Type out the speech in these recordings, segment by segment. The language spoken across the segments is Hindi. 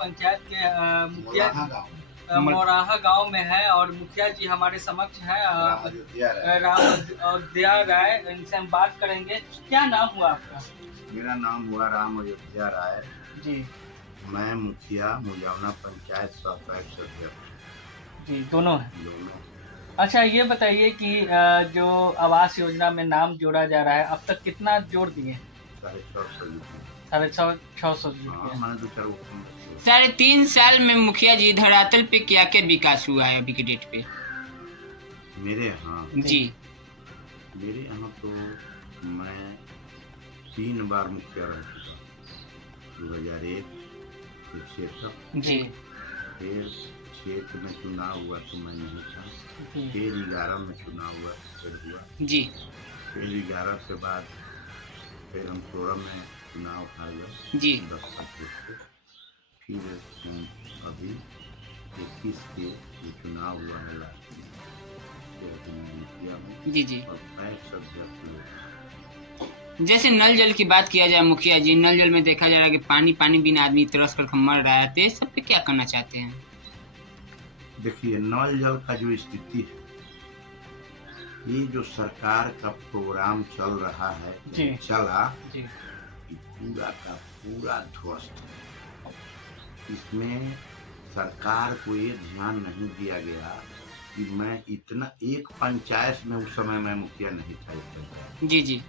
पंचायत के मुखिया मोराहा गाँव मोराहा गांव में है और मुखिया जी हमारे समक्ष हैं। राम अयोध्या राय, इनसे हम बात करेंगे। क्या नाम हुआ आपका? मेरा नाम हुआ राम अयोध्या राय जी। मैं मुखिया मुजावना पंचायत सहायक सदस्य जी, दोनों हैं। दोनों। अच्छा, ये बताइए कि जो आवास योजना में नाम जोड़ा जा रहा है, अब तक कितना जोड़ दिए? 650 साढ़े 3 साल में मुखिया जी धरातल पे क्या क्या विकास हुआ है अभी के डेट पे? मेरे यहाँ जी। मेरे यहाँ तो मैं 3 बार मुखिया रह चुका। 2001 फिर 6 जी। फिर 6 में चुनाव हुआ तो मैं नहीं था। फिर 11 में चुनाव हुआ फिर हुआ जी। फिर 11 के बाद फिर हम 16 में चुनाव हारे जी। 10 से फिर अभी 21 के जो चुनाव हुआ है लास्ट में फिर अभी मैं मुखिया हूँ। जी जी। और सहायक सदस्य। जैसे नल जल की बात किया जाए मुखिया जी, नल जल में देखा जा रहा है कि पानी बिना आदमी तरस कर मर रहा है, तो ये सब पे क्या करना चाहते हैं? देखिए, नल जल का जो स्थिति है, ये जो सरकार का प्रोग्राम चल रहा है चला जी। पूरा का पूरा ध्वस्त। इसमें सरकार को ये ध्यान नहीं दिया गया कि मैं इतना एक पंचायत में उस समय मैं मुखिया नहीं था। जी जी। उस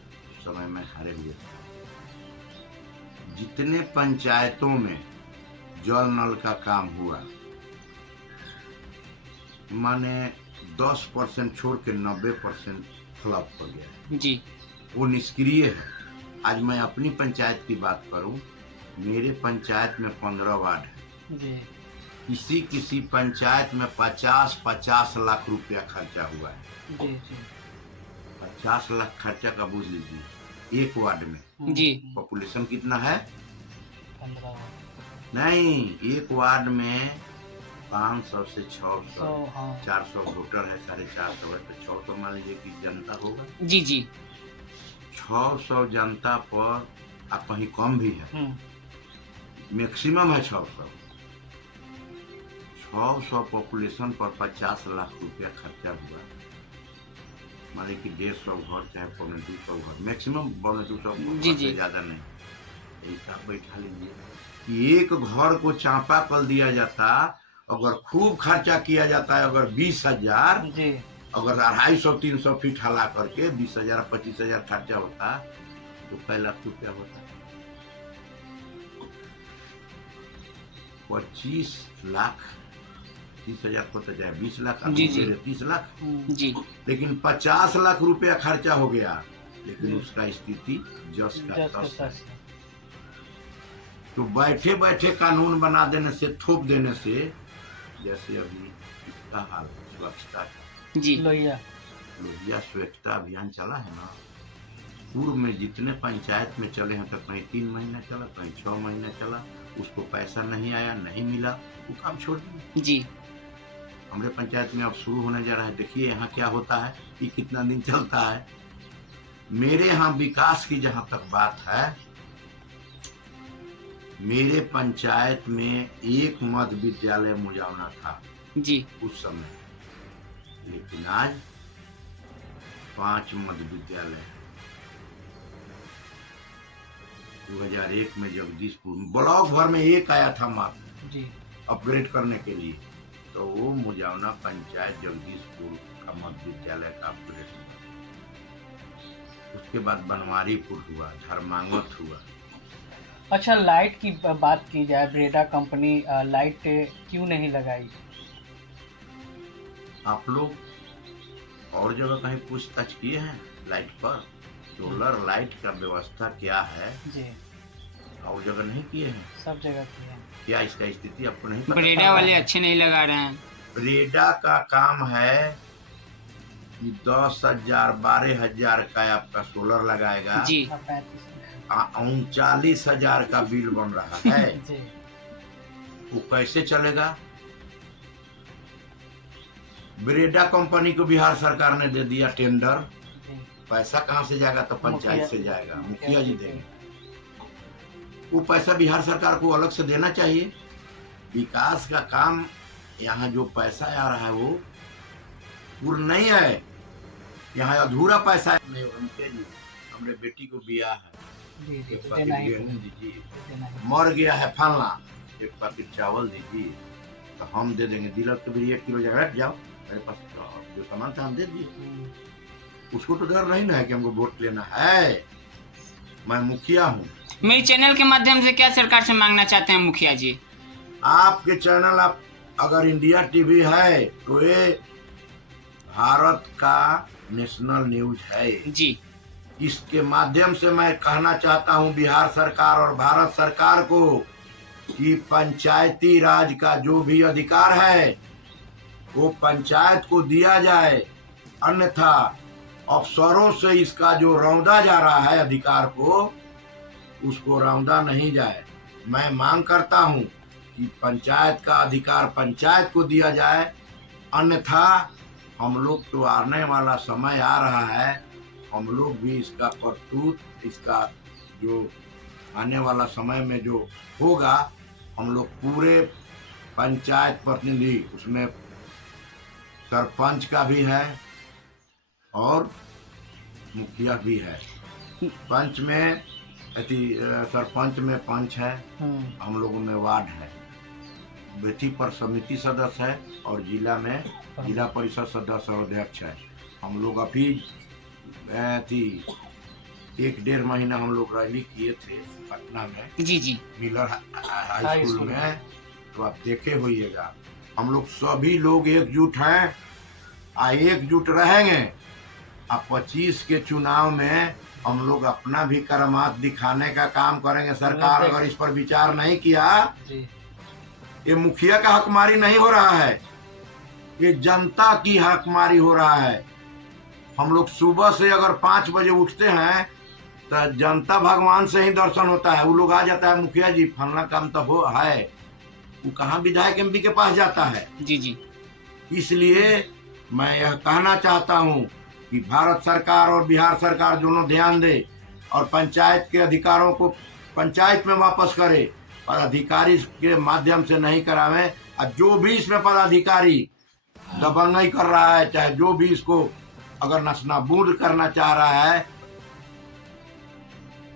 समय मैं हारे हुए था। जितने पंचायतों में जल नल का काम हुआ माने 10% छोड़ के 90% फ्लॉप हो गया जी। वो निष्क्रिय है। आज मैं अपनी पंचायत की बात करूं, मेरे पंचायत में 15 वार्ड है जी। किसी पंचायत में 50 लाख रुपया खर्चा हुआ है जी जी। 50 लाख खर्चा का बुझ लीजिए एक वार्ड में जी। पॉपुलेशन कितना है? 15 नहीं, एक वार्ड में 500 से 600 400 वोटर है, 450 है तो 600 मान लीजिए कि जनता होगा। जी जी। 600 जनता पर आप कहीं कम भी है, मैक्सिमम है 600। 600 पॉपुलेशन पर 50 लाख रुपया खर्चा हुआ। मान लीजिए कि 150 घर चाहे 250 घर, मैक्सिमम 250 घर से ज्यादा नहीं। ऐसा बैठा लीजिए कि एक घर को चापा कल दिया जाता, अगर खूब खर्चा किया जाता है, अगर 20,000 अगर 250-300 फीट हला करके 20,000 25,000 खर्चा होता तो कई लाख रुपया होता। 25 लाख 30,000 होता जाए 20 लाख 30 लाख जी। लेकिन 50 लाख रुपया खर्चा हो गया, लेकिन उसका स्थिति जस का तस है। तो बैठे बैठे कानून बना देने से, थोप देने से, जैसे अभी इसका हाल स्वच्छता जी लोहिया स्वच्छता अभियान चला है ना, पूर्व में जितने पंचायत में चले हैं तो कहीं 3 महीना चला, कहीं 6 महीना चला, उसको पैसा नहीं आया, नहीं मिला, वो काम छोड़ दिया जी। हमारे पंचायत में अब शुरू होने जा रहा है। देखिए यहाँ क्या होता है कि कितना दिन चलता है। मेरे यहाँ विकास की जहाँ तक बात है, मेरे पंचायत में एक मध्य विद्यालय मुजावना था जी उस समय, लेकिन आज 5 मध्य विद्यालय। 2001 में जगदीशपुर ब्लॉक भर में एक आया था मात्र अपग्रेड करने के लिए, तो वो मुजावना पंचायत जगदीशपुर का मध्य विद्यालय का अपग्रेड हुआ। उसके बाद बनवारीपुर हुआ, धर्मांगत हुआ। अच्छा, लाइट की बात की जाए, ब्रेडा कंपनी लाइट क्यों नहीं लगाई? आप लोग और जगह कहीं पूछताछ किए हैं लाइट पर? सोलर लाइट का व्यवस्था क्या है जी, और जगह नहीं किए हैं? सब जगह किए हैं। क्या इसका स्थिति आपको नहीं पता? ब्रेडा वाले अच्छे नहीं लगा रहे हैं। ब्रेडा का काम है कि 10,000 12,000 का आपका सोलर लगाएगा जी, 39,000 का बिल बन रहा है वो कैसे चलेगा? ब्रेडा कंपनी को बिहार सरकार ने दे दिया टेंडर, पैसा कहाँ से जाएगा? तो पंचायत से जाएगा, मुखिया जी देंगे। वो पैसा बिहार सरकार को अलग से देना चाहिए। विकास का काम यहाँ जो पैसा आ रहा है वो पूर्ण नहीं है, यहाँ अधूरा पैसा है। हमरे बेटी को बिया है, एक पैकेट गेहूँ दीजिए, मर गया है फलना, एक पैकेट चावल दीजिए, तो हम दे देंगे। डीलर तो भी 1 किलो जगह हट जाओ, मेरे पास जो सामान था हम दे दिए। उसको तो डर नहीं ना है कि हमको वोट लेना है। मैं मुखिया हूँ। मेरे चैनल के माध्यम से क्या सरकार से मांगना चाहते हैं मुखिया जी? आपके चैनल, आप अगर इंडिया टीवी है तो ये भारत का नेशनल न्यूज है जी। इसके माध्यम से मैं कहना चाहता हूँ बिहार सरकार और भारत सरकार को कि पंचायती राज का जो भी अधिकार है वो पंचायत को दिया जाए, अन्यथा अफसरों से इसका जो रौंदा जा रहा है अधिकार को, उसको रौंदा नहीं जाए। मैं मांग करता हूँ कि पंचायत का अधिकार पंचायत को दिया जाए, अन्यथा हम लोग तो आने वाला समय आ रहा है, हम लोग भी इसका करतूत, इसका जो आने वाला समय में जो होगा, हम लोग पूरे पंचायत प्रतिनिधि, उसमें सरपंच का भी है और मुखिया भी है। पंच में सरपंच में पंच है, हम लोगों में वार्ड है, बेटी पर समिति सदस्य है और जिला में जिला परिषद सदस्य और अध्यक्ष है। हम लोग अभी 1-1.5 महीना हम लोग रैली किए थे पटना में, जी जी, मिलर हाई स्कूल में, तो आप देखे होइएगा। हम लोग सभी लोग एकजुट हैं, एकजुट रहेंगे। अब 25 के चुनाव में हम लोग अपना भी करामात दिखाने का काम करेंगे। सरकार अगर इस पर विचार नहीं किया, ये मुखिया का हकमारी नहीं हो रहा है, ये जनता की हकमारी हो रहा है। हम लोग सुबह से अगर 5 बजे उठते हैं तो जनता भगवान से ही दर्शन होता है। वो लोग आ जाता है, मुखिया जी फलना काम तो हो है, वो कहाँ विधायक एमपी के पास जाता है। जी जी, इसलिए मैं यह कहना चाहता हूँ कि भारत सरकार और बिहार सरकार दोनों ध्यान दे और पंचायत के अधिकारों को पंचायत में वापस करे, पदाधिकारी के माध्यम से नहीं करावे। और जो भी इसमें पदाधिकारी दबंगई कर रहा है, चाहे जो भी इसको अगर नस्नाबूद करना चाह रहा है,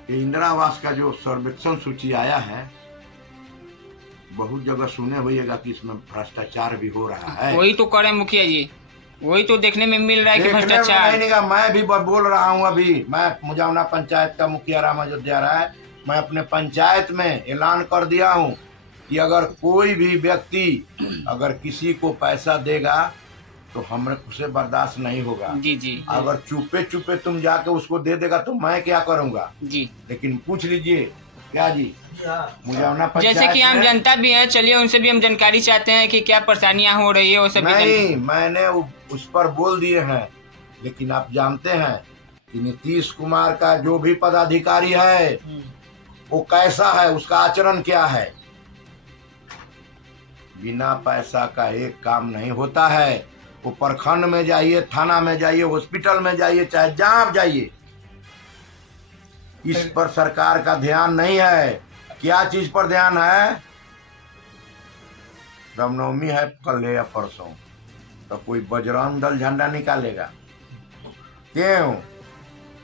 ये इंदिरा आवास का जो सर्वेक्षण सूची आया है, बहुत जगह सुने होइएगा कि इसमें भ्रष्टाचार भी हो रहा है। वही तो करे मुखिया जी, वही तो देखने में मिल रहा है कि भ्रष्टाचार। मैं भी बोल रहा हूँ, अभी मैं मुजावना पंचायत का मुखिया राम अयोध्या राय, मैं अपने पंचायत में ऐलान कर दिया हूँ कि अगर कोई भी व्यक्ति अगर किसी को पैसा देगा तो हमें उसे बर्दाश्त नहीं होगा। जी जी, अगर चुपे चुपे तुम जाके उसको दे देगा तो मैं क्या करूँगा जी। लेकिन पूछ लीजिए क्या जी, मुजावना पंचायत जैसे कि हम जनता भी हैं, चलिए उनसे भी हम जानकारी चाहते हैं कि क्या परेशानियां हो रही है वो सब। नहीं, मैंने उस पर बोल दिए हैं, लेकिन आप जानते हैं कि नीतीश कुमार का जो भी पदाधिकारी है वो कैसा है, उसका आचरण क्या है। बिना पैसा का एक काम नहीं होता है। वो प्रखंड में जाइए, थाना में जाइए, हॉस्पिटल में जाइए, चाहे जहाँ जाइए, इस पर सरकार का ध्यान नहीं है। क्या चीज पर ध्यान है? रामनवमी है कल है या परसों, तो कोई बजरंग दल झंडा निकालेगा? क्यों?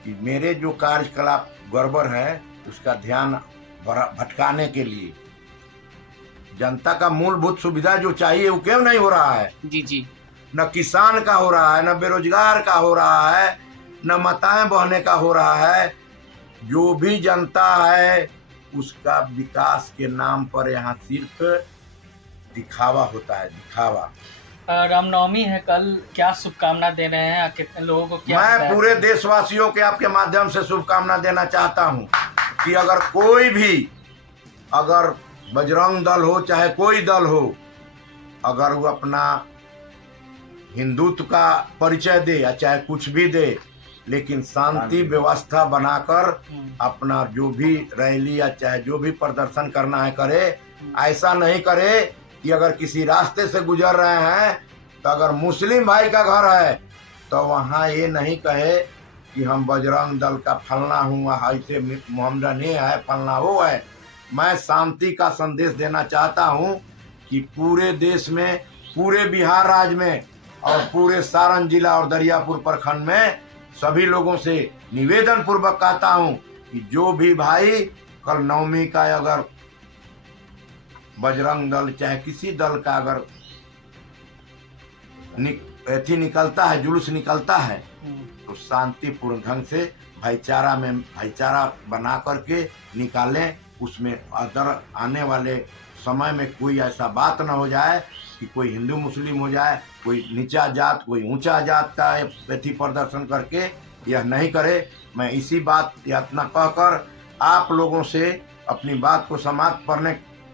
कि मेरे जो कार्यकलाप गड़बड़ है उसका ध्यान भटकाने के लिए। जनता का मूलभूत सुविधा जो चाहिए वो क्यों नहीं हो रहा है? जी जी, न किसान का हो रहा है, न बेरोजगार का हो रहा है, न माताएं बहने का हो रहा है। जो भी जनता है उसका विकास के नाम पर यहाँ सिर्फ दिखावा होता है, दिखावा। रामनवमी है कल, क्या शुभकामना दे रहे हैं कितने लोगों को? क्या मैं पूरे देशवासियों के आपके माध्यम से शुभकामना देना चाहता हूँ कि अगर कोई भी, अगर बजरंग दल हो चाहे कोई दल हो, अगर वो अपना हिंदुत्व का परिचय दे या चाहे कुछ भी दे, लेकिन शांति व्यवस्था बनाकर अपना जो भी रैली या चाहे जो भी प्रदर्शन करना है करे। ऐसा नहीं करे कि अगर किसी रास्ते से गुजर रहे हैं तो अगर मुस्लिम भाई का घर है तो वहाँ ये नहीं कहे कि हम बजरंग दल का फलना हूँ, ऐसे मोहम्मदन ये है, फलना वो है। मैं शांति का संदेश देना चाहता हूँ कि पूरे देश में, पूरे बिहार राज्य में और पूरे सारण जिला और दरियापुर प्रखंड में सभी लोगों से निवेदन पूर्वक कहता हूं कि जो भी भाई कल नवमी का अगर बजरंग दल चाहे किसी दल का अगर निकलता है, जुलूस निकलता है, तो शांतिपूर्ण ढंग से भाईचारा बना करके निकालें। उसमें अदर आने वाले समय में कोई ऐसा बात न हो जाए कि कोई हिंदू मुस्लिम हो जाए, कोई नीचा जात कोई ऊंचा जात का प्रति प्रदर्शन करके यह नहीं करे। मैं इसी बात यातना कहकर आप लोगों से अपनी बात को समाप्त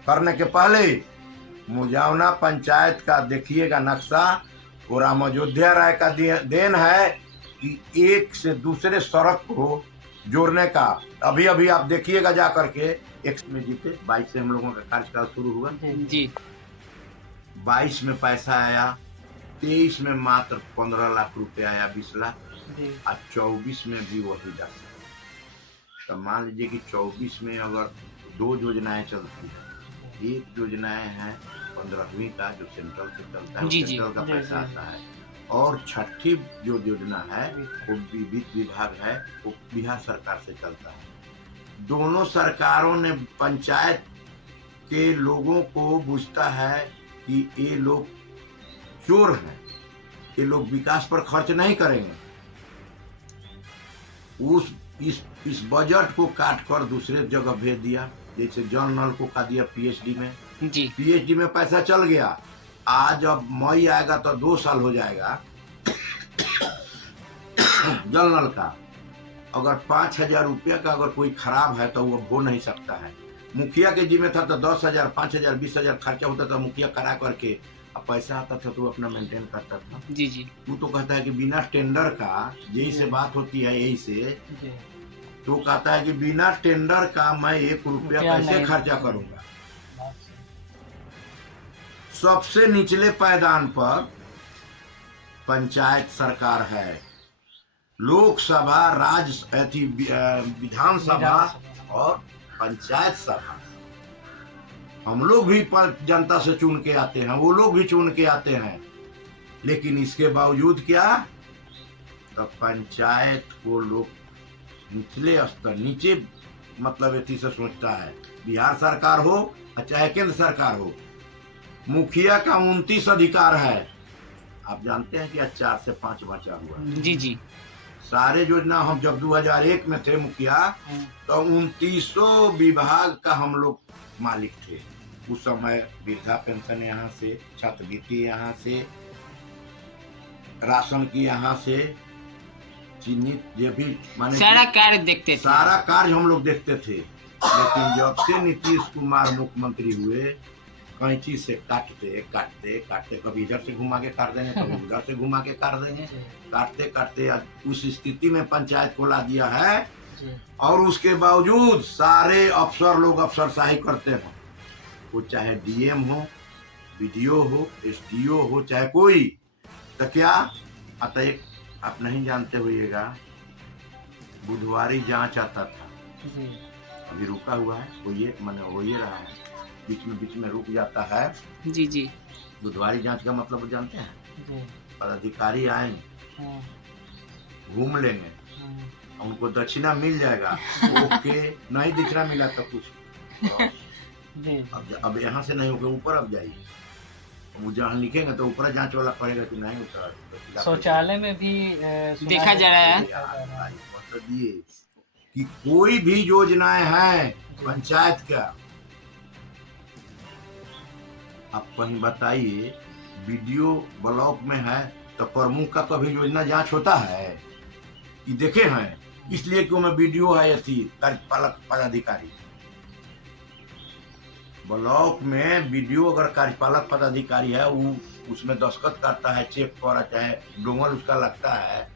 करने के पहले मुजावना पंचायत का देखिएगा नक्शा, वो राम अयोध्या राय का देन है कि एक से दूसरे सड़क को जोड़ने का। अभी अभी आप देखिएगा जा करके, एक में जीते 22 से हम लोगों का कार्यकाल शुरू हुआ जी, 22 में पैसा आया, 23 में मात्र 15 लाख रुपए आया, 20 लाख, और 24 में भी वही दस। तो मान लीजिए कि 24 में अगर 2 योजनाएं चलती है, एक योजनाएं हैं 15वीं का जो सेंट्रल से चलता है, सेंट्रल का पैसा आता है, और छठी जो योजना है वो वित्त विभाग है, वो बिहार सरकार से चलता है। दोनों सरकारों ने पंचायत के लोगों को बुझता है कि ये लोग चोर हैं, ये लोग विकास पर खर्च नहीं करेंगे। इस बजट को काट कर दूसरे जगह भेज दिया, जैसे जल नल को का दिया पीएचडी में जी, पीएचडी में पैसा चल गया। आज अब मई आएगा तो 2 साल हो जाएगा जल नल का। अगर 5,000 रुपया का अगर कोई खराब है तो वो हो नहीं सकता है। मुखिया के जिम्मे था तो 10,000, 5,000, 20,000 खर्चा होता था, मुखिया करा करके अब पैसा आता था तो अपना मेंटेन करता था। जी जी, तू तो कहता है कि बिना टेंडर का, यही से बात होती है, यही से तो कहता है कि बिना टेंडर का मैं 1 रुपया कैसे खर्चा करूंगा। सबसे निचले पायदान पर पंचायत सरकार है, लोकसभा, विधानसभा और पंचायत सभा हम लोग भी जनता से चुन के आते हैं, वो लोग भी चुन के आते हैं। लेकिन इसके बावजूद क्या, तो पंचायत को लोग निचले स्तर, नीचे मतलब एथी से सोचता है। बिहार सरकार हो चाहे केंद्र सरकार हो, मुखिया का 29 अधिकार है। आप जानते हैं कि आज 4 से 5 बचा हुआ। जी जी, सारे योजना हम जब 2001 में थे मुखिया, तो 29 विभाग का हम लोग मालिक थे। उस समय वृद्धा पेंशन यहाँ से, छात्रवृत्ति यहाँ से, राशन की यहाँ से, चीनी, ये भी माने सारा कार्य देखते थे, सारा कार्य हम लोग देखते थे। लेकिन जब से नीतीश कुमार मुख्यमंत्री हुए, कैंची से काटते कभी इधर से घुमा के काट देंगे, कभी उधर से घुमा के काट देंगे, काटते उस स्थिति में पंचायत को ला दिया है। और उसके बावजूद सारे अफसर लोग अफसरशाही करते हैं, वो चाहे डीएम हो, बीडीओ हो, एसडीओ हो, चाहे कोई। तो क्या आता, एक आप नहीं जानते होइएगा, बुधवारी जांच आता था, अभी रुका हुआ है, वो ये रहा है, बीच में रुक जाता है। जी जी, बुधवारी जांच का मतलब जानते हैं, पदाधिकारी आएंगे, घूम लेंगे, उनको दक्षिणा मिल जाएगा, ओके, नहीं दक्षिणा मिला तो कुछ अब यहाँ से नहीं होगा, ऊपर अब जाइए, वो जहाँ लिखेंगे तो ऊपर जांच वाला पड़ेगा कि नहीं उतर। शौचालय में भी देखा जा रहा है मतलब ये कि कोई भी योजनाएं हैं पंचायत का, आप कहीं बताइए, वीडियो ब्लॉक में है तो प्रमुख का कभी योजना जांच होता है कि देखे हैं? इसलिए कि मैं वीडियो है ऐसी कार्यपालक पदाधिकारी ब्लॉक में, वीडियो अगर कार्यपालक पदाधिकारी है, वो उसमें दस्तखत करता है, चेक पर चाहे डोंगल उसका लगता है,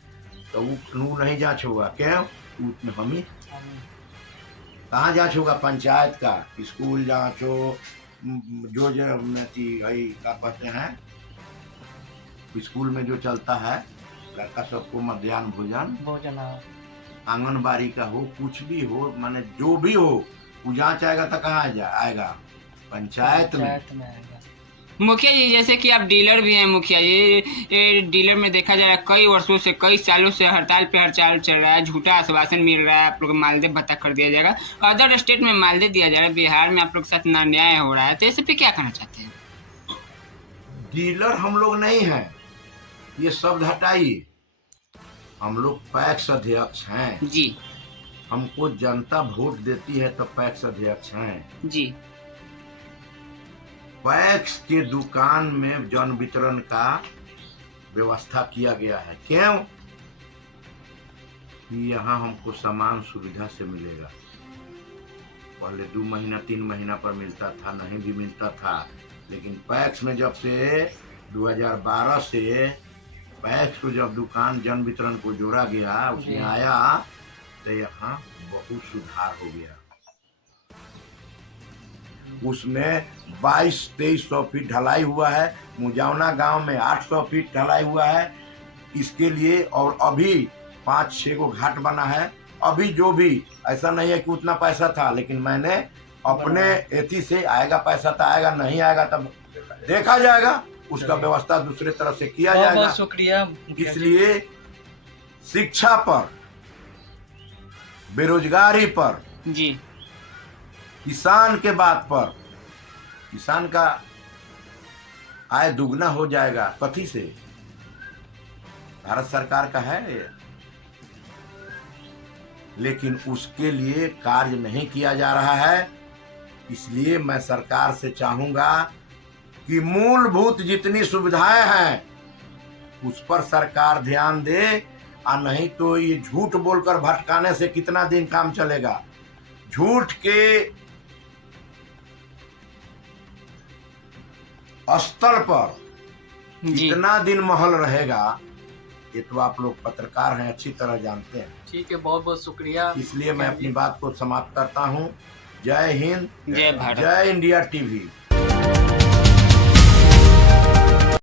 तो वो नहीं जांच होगा। क्यों? उसमें हम ही कहाँ जांच होगा? पंचायत का स्कूल जांच हो, जो क्या कहते हैं, स्कूल में जो चलता है लड़का सबको मध्याह्न भोजन, आंगनबाड़ी का हो, कुछ भी हो, माने जो भी हो, वो जांच आएगा तो कहाँ आएगा? पंचायत में। मुखिया जी जैसे कि आप डीलर भी हैं मुखिया जी, ये डीलर में देखा जा रहा है कई वर्षों से कई सालों से हड़ताल पे हड़ताल चल रहा है, झूठा आश्वासन मिल रहा है, आप लोग को मालदे भत्ता कर दिया जाएगा, अदर स्टेट में मालदे दिया जा रहा है, बिहार में आप लोग के साथ अन्याय हो रहा है, तो इस पे क्या कहना चाहते हैं? डीलर हम लोग नहीं हैं, ये शब्द हटाइए। हम लोग पैक्स अध्यक्ष हैं जी। हमको जनता वोट देती है तो पैक्स अध्यक्ष हैं जी। पैक्स के दुकान में जन वितरण का व्यवस्था किया गया है। क्यों? कि यहाँ हमको सामान सुविधा से मिलेगा। पहले 2 महीना 3 महीना पर मिलता था, नहीं भी मिलता था, लेकिन पैक्स में जब से 2012 से पैक्स को जब दुकान जन वितरण को जोड़ा गया, उसमें आया तो यहाँ बहुत सुधार हो गया। उसमें 2200-2300 फीट ढलाई हुआ है, मुजावना गांव में 800 फीट ढलाई हुआ है इसके लिए, और अभी 5-6 को घाट बना है। अभी जो भी ऐसा नहीं है कि उतना पैसा था, लेकिन मैंने अपने एथी से आएगा पैसा तो आएगा, नहीं आएगा तब देखा जाएगा, उसका व्यवस्था दूसरे तरफ से किया जाएगा। बहुत शुक्रिया। इसलिए शिक्षा पर, बेरोजगारी पर, जी, किसान के बात पर, किसान का आय दुगना हो जाएगा। कथी से? भारत सरकार का है, लेकिन उसके लिए कार्य नहीं किया जा रहा है। इसलिए मैं सरकार से चाहूंगा कि मूलभूत जितनी सुविधाएं हैं उस पर सरकार ध्यान दे, और नहीं तो ये झूठ बोलकर भटकाने से कितना दिन काम चलेगा। झूठ के स्तर पर कितना दिन महल रहेगा, ये तो आप लोग पत्रकार हैं, अच्छी तरह जानते हैं। ठीक है, बहुत बहुत शुक्रिया। इसलिए मैं अपनी बात को समाप्त करता हूँ। जय हिंद, जय भारत, जय इंडिया टीवी।